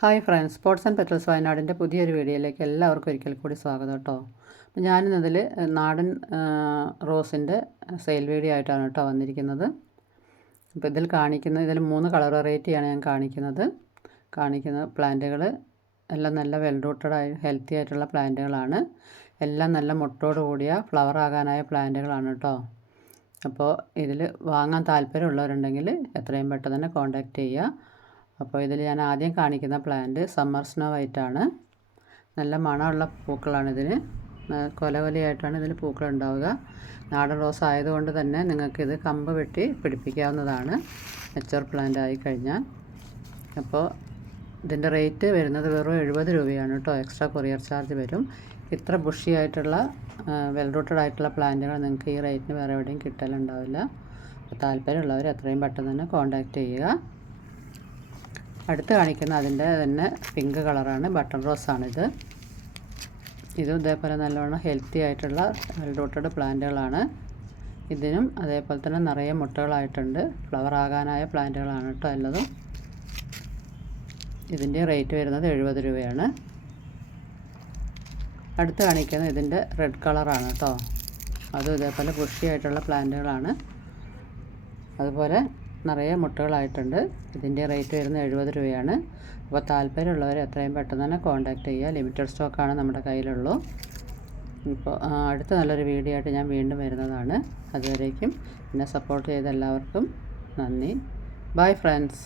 Hi friends, sports and petals വയനാടിൻ്റെ പുതിയൊരു വീഡിയോയിലേക്ക് എല്ലാവർക്കും ഒരിക്കൽ കൂടി സ്വാഗതം കേട്ടോ. അപ്പോൾ ഞാനിന്നതിൽ നാടൻ റോസിൻ്റെ സെയിൽ വീഡിയോ ആയിട്ടാണ് കേട്ടോ വന്നിരിക്കുന്നത്. അപ്പോൾ ഇതിൽ 3 കളർ വെറൈറ്റിയാണ് ഞാൻ കാണിക്കുന്ന പ്ലാന്റുകൾ എല്ലാം നല്ല വെൽ റൂട്ടഡായി ഹെൽത്തി ആയിട്ടുള്ള പ്ലാന്റുകളാണ്. എല്ലാം നല്ല മുട്ടോട് കൂടിയ ഫ്ലവർ ആകാനായ പ്ലാന്റുകളാണ് കേട്ടോ. അപ്പോൾ ഇതിൽ വാങ്ങാൻ താല്പര്യമുള്ളവരുണ്ടെങ്കിൽ എത്രയും പെട്ടെന്ന് തന്നെ കോൺടാക്റ്റ് ചെയ്യുക. അപ്പോൾ ഇതിൽ ഞാൻ ആദ്യം കാണിക്കുന്ന പ്ലാന്റ് സമ്മർ സ്നോ വൈറ്റാണ്. നല്ല മണമുള്ള പൂക്കളാണിതിന്. കൊലകൊലയായിട്ടാണ് ഇതിൽ പൂക്കൾ ഉണ്ടാവുക. നാടൻ റോസ് ആയതുകൊണ്ട് തന്നെ നിങ്ങൾക്കിത് കമ്പ് വെട്ടി പിടിപ്പിക്കാവുന്നതാണ് മെച്ചൂർ പ്ലാന്റ് ആയി കഴിഞ്ഞാൽ. അപ്പോൾ ഇതിൻ്റെ റേറ്റ് വരുന്നത് വെറും 70 രൂപയാണ് കേട്ടോ. എക്സ്ട്രാ കൊറിയർ ചാർജ് വരും. ഇത്ര ബുഷി ആയിട്ടുള്ള വെൽ റൂട്ടഡ് ആയിട്ടുള്ള പ്ലാന്റുകൾ നിങ്ങൾക്ക് ഈ റേറ്റിന് വേറെ എവിടെയും കിട്ടലുണ്ടാവില്ല. അപ്പോൾ താല്പര്യമുള്ളവർ എത്രയും പെട്ടെന്ന് തന്നെ കോൺടാക്റ്റ് ചെയ്യുക. അടുത്ത് കാണിക്കുന്ന അതിൻ്റെ തന്നെ പിങ്ക് കളറാണ്, ബട്ടൺ റോസാണിത്. ഇതും ഇതേപോലെ നല്ലവണ്ണം ഹെൽത്തി ആയിട്ടുള്ള വെൽ റൂട്ടഡ് പ്ലാന്റുകളാണ്. ഇതിനും അതേപോലെ തന്നെ നിറയെ മുട്ടകളായിട്ടുണ്ട്. ഫ്ലവർ ആകാനായ പ്ലാന്റുകളാണ് കേട്ടോ എല്ലതും. ഇതിൻ്റെ റേറ്റ് വരുന്നത് 70 രൂപയാണ്. അടുത്ത് കാണിക്കുന്നത് ഇതിൻ്റെ റെഡ് കളറാണ് കേട്ടോ. അതും ഇതേപോലെ ബുഷി ആയിട്ടുള്ള പ്ലാന്റുകളാണ്. അതുപോലെ നിറയെ മുട്ടകളായിട്ടുണ്ട്. ഇതിൻ്റെ റേറ്റ് വരുന്നത് 70 രൂപയാണ്. അപ്പോൾ താല്പര്യമുള്ളവർ എത്രയും പെട്ടെന്ന് തന്നെ കോൺടാക്റ്റ് ചെയ്യുക. ലിമിറ്റഡ് സ്റ്റോക്കാണ് നമ്മുടെ കയ്യിലുള്ളൂ. ഇപ്പോൾ അടുത്ത നല്ലൊരു വീഡിയോ ആയിട്ട് ഞാൻ വീണ്ടും വരുന്നതാണ്. അതുവരേക്കും എന്നെ സപ്പോർട്ട് ചെയ്ത എല്ലാവർക്കും നന്ദി. Bye friends.